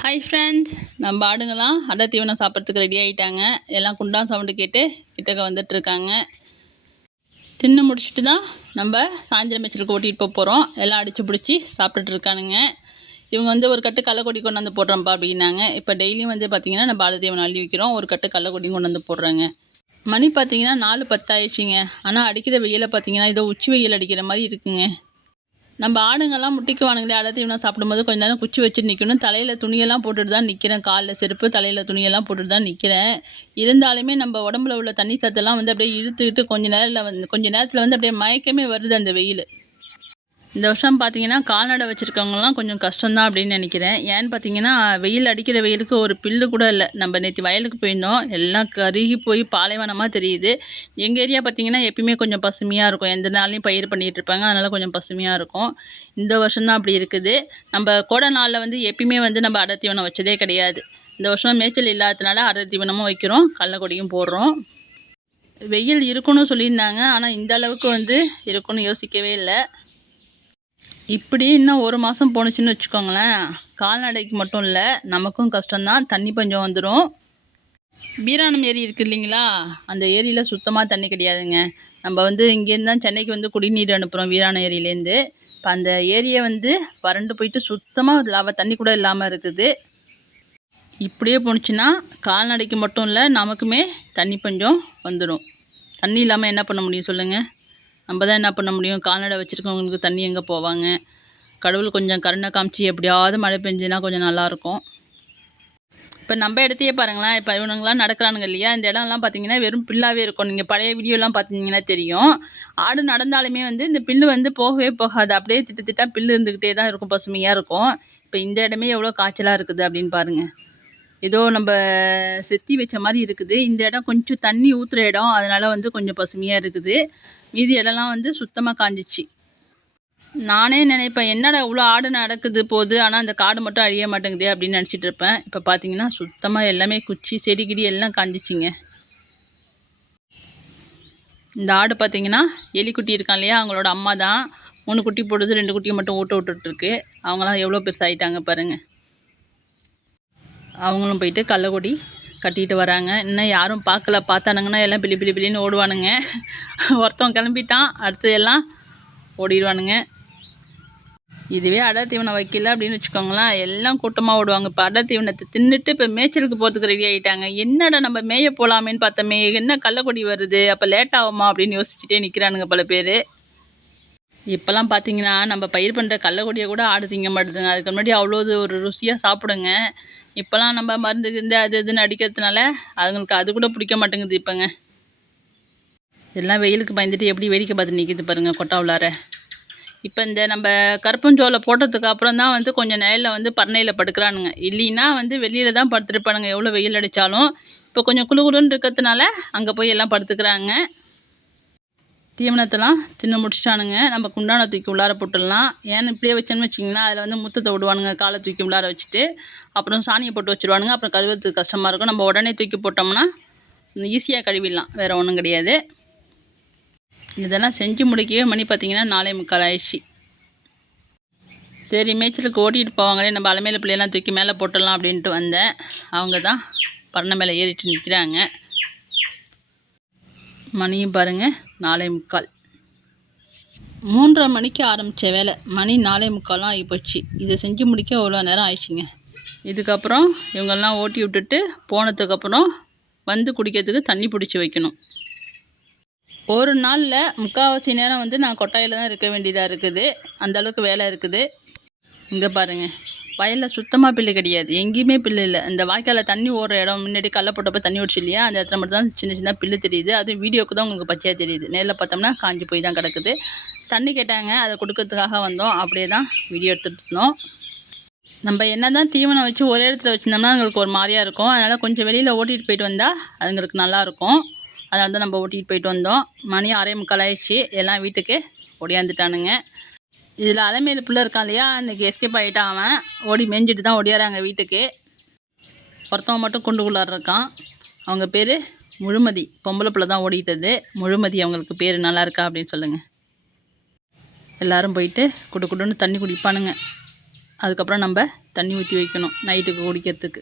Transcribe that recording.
Hi friends, நம்ம ஆடுங்களாம் அடை தீவனம் சாப்பிட்றதுக்கு ரெடி ஆகிட்டாங்க. எல்லாம் குண்டான் சவுண்டு கேட்டு கிட்டக்க வந்துட்டுருக்காங்க. தின்னு முடிச்சுட்டு தான் நம்ம சாயந்தரம் மேய்ச்சலுக்கு ஓட்டிகிட்டு போகிறோம். எல்லாம் அடித்து பிடிச்சி சாப்பிட்டுட்ருக்கானுங்க. இவங்க வந்து ஒரு கட்டு கடலக்கொடி கொண்டு வந்து போடுறோம்ப்பா அப்படின்னாங்க. இப்போ டெய்லியும் வந்து பார்த்திங்கன்னா நம்ம ஆடு தீவனம் அள்ளி வைக்கிறோம். ஒரு கட்டு கடலக்கொடியும் கொண்டு வந்து போடுறாங்க. மணி பார்த்திங்கன்னா 4:10 ஆயிடுச்சிங்க. ஆனால் அடிக்கிற வெயிலை பார்த்திங்கன்னா ஏதோ உச்சி வெயில் அடிக்கிற மாதிரி இருக்குங்க. நம்ம ஆடுங்கள்லாம் முட்டிக்குவானுங்களே அடை தீவனம் சாப்பிடும்போது கொஞ்ச நேரம் குச்சி வச்சுட்டு நிற்கணும். தலையில் துணியெல்லாம் போட்டுட்டு தான் நிற்கிறேன். காலில் செருப்பு, தலையில் துணியெல்லாம் போட்டுட்டு தான் நிற்கிறேன். இருந்தாலுமே நம்ம உடம்புல உள்ள தண்ணி சத்தெல்லாம் வந்து அப்படியே இழுத்துக்கிட்டு கொஞ்ச நேரத்தில் வந்து அப்படியே மயக்கமே வருது அந்த வெயில். இந்த வருஷம் பார்த்திங்கன்னா கால்நடை வச்சுருக்கவங்கலாம் கொஞ்சம் கஷ்டம்தான் அப்படின்னு நினைக்கிறேன். ஏன்னு பார்த்தீங்கன்னா வெயில் அடிக்கிற வெயிலுக்கு ஒரு பில்லு கூட இல்லை. நம்ம நேற்று வயலுக்கு போயிருந்தோம். எல்லாம் கருகி போய் பாலைவனமாக தெரியுது. எங்கள் ஏரியா பார்த்திங்கன்னா எப்பயுமே கொஞ்சம் பசுமையாக இருக்கும். எந்த நாள்லையும் பயிர் பண்ணிகிட்டு இருப்பாங்க. அதனால் கொஞ்சம் பசுமையாக இருக்கும். இந்த வருஷம்தான் அப்படி இருக்குது. நம்ம கோடை நாளில் வந்து எப்பயுமே வந்து நம்ம அடை தீவனம் வச்சதே கிடையாது. இந்த வருஷம் மேய்ச்சல் இல்லாததுனால அடை தீவனமும் வைக்கிறோம், கடலக்கொடியும் போடுறோம். வெயில் இருக்குன்னு சொல்லியிருந்தாங்க. ஆனால் இந்த அளவுக்கு வந்து இருக்குன்னு யோசிக்கவே இல்லை. இப்படி இன்னும் ஒரு மாதம் போணுச்சுன்னு வச்சுக்கோங்களேன், கால்நடைக்கு மட்டும் இல்லை நமக்கும் கஷ்டம்தான். தண்ணி பஞ்சம் வந்துடும். வீராணம் ஏரி இருக்குது இல்லைங்களா, அந்த ஏரியில் சுத்தமாக தண்ணி கிடையாதுங்க. நம்ம வந்து இங்கேருந்து தான் சென்னைக்கு வந்து குடிநீர் அனுப்புகிறோம் வீராணம் ஏரியிலேருந்து. இப்போ அந்த ஏரியை வந்து வறண்டு போயிட்டு சுத்தமாக தண்ணி கூட இல்லாமல் இருக்குது. இப்படியே போணுச்சுன்னா கால்நடைக்கு மட்டும் இல்லை நமக்குமே தண்ணி பஞ்சம் வந்துடும். தண்ணி இல்லாமல் என்ன பண்ண முடியும் சொல்லுங்கள்? நம்ம தான் என்ன பண்ண முடியும்? கால்நடை வச்சுருக்கவங்களுக்கு தண்ணி எங்கே போவாங்க? கடவுள் கொஞ்சம் கருணை காமிச்சு எப்படியாவது மழை பெஞ்சுன்னா கொஞ்சம் நல்லாயிருக்கும். இப்போ நம்ம இடத்தையே பாருங்களேன். இப்போ இவனுங்களாம் நடக்கிறானுங்க இல்லையா, இந்த இடம்லாம் பார்த்திங்கன்னா வெறும் பில்லாகவே இருக்கும். நீங்கள் பழைய வீடியோலாம் பார்த்தீங்கன்னா தெரியும். ஆடு நடந்தாலுமே வந்து இந்த பில்லு வந்து போகவே போகாது. அப்படியே திட்டா பில்லு இருந்துக்கிட்டே தான் இருக்கும், பசுமையாக இருக்கும். இப்போ இந்த இடமே எவ்வளோ காய்ச்சலாக இருக்குது அப்படின்னு பாருங்கள். ஏதோ நம்ம செத்தி வச்ச மாதிரி இருக்குது. இந்த இடம் கொஞ்சம் தண்ணி ஊற்றுற இடம், அதனால் வந்து கொஞ்சம் பசுமையாக இருக்குது. மீதி இடம்லாம் வந்து சுத்தமாக காஞ்சிச்சு. நானே நினைப்பேன், என்னடா இவ்வளோ ஆடு நடக்குது போகுது, ஆனால் அந்த காடு மட்டும் அழிய மாட்டேங்குது அப்படின்னு நினச்சிட்டு இருப்பேன். இப்போ பார்த்தீங்கன்னா சுத்தமாக எல்லாமே குச்சி செடி கிடி எல்லாம் காஞ்சிச்சிங்க. இந்த ஆடு பார்த்திங்கன்னா எலிக்குட்டி இருக்கான் இல்லையா, அவங்களோட அம்மா தான். 3 குட்டி போடுது, 2 குட்டியை மட்டும் ஊட்ட விட்டுட்டுருக்கு. அவங்களாம் எவ்வளோ பெருசாகிட்டாங்க பாருங்கள். அவங்களும் போயிட்டு கடலக்கொடி கட்டிகிட்டு வராங்க. இன்னும் யாரும் பார்க்கல. பார்த்தானுங்கன்னா எல்லாம் பிள்ளின்னு ஓடுவானுங்க. ஒருத்தவன் கிளம்பிட்டான், அடுத்து எல்லாம் ஓடிடுவானுங்க. இதுவே அடை தீவனம் வைக்கல அப்படின்னு வச்சுக்கோங்களேன், எல்லாம் கூட்டமாக ஓடுவாங்க. இப்போ அடை தீவனத்தை தின்னுட்டு இப்போ மேய்ச்சலுக்கு போகிறதுக்கு ரெடி ஆகிட்டாங்க. என்னடா நம்ம மேய போகலாமேன்னு பார்த்தோமே, என்ன கடலக்கொடி வருது, அப்போ லேட் ஆகுமா அப்படின்னு யோசிச்சுட்டே நிற்கிறானுங்க பல பேர். இப்போல்லாம் பார்த்தீங்கன்னா நம்ம பயிர் பண்ணுற கடலக்கொடியை கூட ஆடு திங்க மாட்டுதுங்க. அதுக்கு முன்னாடி அவ்வளோ ஒரு ருசியாக சாப்பிடுங்க. இப்போல்லாம் நம்ம மருந்து கிருந்து அது இதுன்னு அடிக்கிறதுனால அதுங்களுக்கு அது கூட பிடிக்க மாட்டேங்குது. இப்போங்க எல்லாம் வெயிலுக்கு பயந்துட்டு எப்படி வேடிக்கை பார்த்து நிற்கிது பாருங்கள் கொட்டா உள்ளார. இப்போ இந்த நம்ம கருப்பஞ்சோலை போட்டதுக்கு அப்புறம் தான் வந்து கொஞ்சம் நேரில் வந்து பண்ணையில் படுக்கிறானுங்க. இல்லைன்னா வந்து வெளியில் தான் படுத்துருப்பானுங்க எவ்வளோ வெயில் அடித்தாலும். இப்போ கொஞ்சம் குளுன்னு இருக்கிறதுனால அங்கே போய் எல்லாம் படுத்துக்கிறாங்க. தீவனத்தெல்லாம் தின்னு முடிச்சிட்டானுங்க. நம்ம குண்டான தூக்கி உள்ளார போட்டுடலாம். ஏன்னு இப்படியே வச்சோன்னு வச்சிங்கன்னா அதில் வந்து முத்தத்தை விடுவானுங்க. காலை தூக்கி உள்ளார வச்சுட்டு அப்புறம் சாணியை போட்டு வச்சுருவானுங்க. அப்புறம் கழுவுறதுக்கு கஷ்டமாக இருக்கும். நம்ம உடனே தூக்கி போட்டோம்னா ஈஸியாக கழுவிடலாம், வேறு ஒன்றும் கிடையாது. இதெல்லாம் செஞ்சு முடிக்கவே மணி பார்த்திங்கன்னா 4:45 ஆயிடுச்சு. சரி மேய்ச்சலுக்கு ஓட்டிகிட்டு போவாங்களே, நம்ம அலமையில பிள்ளையெல்லாம் தூக்கி மேலே போட்டுடலாம் அப்படின்ட்டு வந்தேன். அவங்க தான் பரணை மேலே ஏறிட்டு நிற்கிறாங்க. மணியும் பாருங்கள் 4:45. 3:30 மணிக்கு ஆரம்பித்த வேலை மணி 4:45 ஆகிப்போச்சு. இதை செஞ்சு முடிக்க அவ்வளோ நேரம் ஆயிடுச்சுங்க. இதுக்கப்புறம் இவங்கெல்லாம் ஓட்டி விட்டுட்டு போனதுக்கப்புறம் வந்து குடிக்கிறதுக்கு தண்ணி பிடிச்சி வைக்கணும். ஒரு நாளில் 3/4 நேரம் வந்து நான் கொட்டாயில் தான் இருக்க வேண்டியதாக இருக்குது. அந்தளவுக்கு வேலை இருக்குது. இங்கே பாருங்கள், வயலில் சுத்தமாக பில்லு கிடையாது, எங்கேயுமே பில்லு இல்லை. இந்த வாய்க்காலில் தண்ணி ஓடுற இடம் முன்னாடி கல்லை போட்டப்போ தண்ணி ஓடிச்சு இல்லையா, அந்த இடத்துல மட்டும் தான் சின்ன பில்லு தெரியுது. அதுவும் வீடியோக்கு தான் உங்களுக்கு பச்சையாக தெரியுது. நேரில் பார்த்தோம்னா காஞ்சி போய் தான் கிடக்குது. தண்ணி கேட்டாங்க, அதை கொடுக்கறதுக்காக வந்தோம். அப்படியே தான் வீடியோ எடுத்துகிட்டு இருந்தோம். நம்ம என்ன தான் தீவனம் வச்சு ஒரே இடத்துல வச்சுருந்தோம்னா எங்களுக்கு ஒரு மாதிரியாக இருக்கும். அதனால் கொஞ்சம் வெளியில் ஓட்டிகிட்டு போயிட்டு வந்தால் அதுங்களுக்கு நல்லாயிருக்கும். அதனால தான் நம்ம ஓட்டிகிட்டு போயிட்டு வந்தோம். மணி 4:45 ஆயிடுச்சு. எல்லாம் வீட்டுக்கு ஓடியாந்துட்டானுங்க. இதில் அலமையில் பிள்ளை இருக்கான் இல்லையா, இன்றைக்கி எஸ்கேப் ஆகிட்டான். அவன் ஓடி மேய்ஞ்சிட்டு தான் ஓடியாராங்க வீட்டுக்கு. ஒருத்தவன் மட்டும் குண்டுக்குள்ளார இருக்கான். அவங்க பேர் முழுமதி. பொம்பளை பிள்ளை தான் ஓடிட்டது. முழுமதி அவங்களுக்கு பேர் நல்லா இருக்கா அப்படின்னு சொல்லுங்கள். எல்லோரும் போயிட்டு குடுன்னு தண்ணி குடிப்பானுங்க. அதுக்கப்புறம் நம்ம தண்ணி ஊற்றி வைக்கணும் நைட்டுக்கு குடிக்கிறதுக்கு.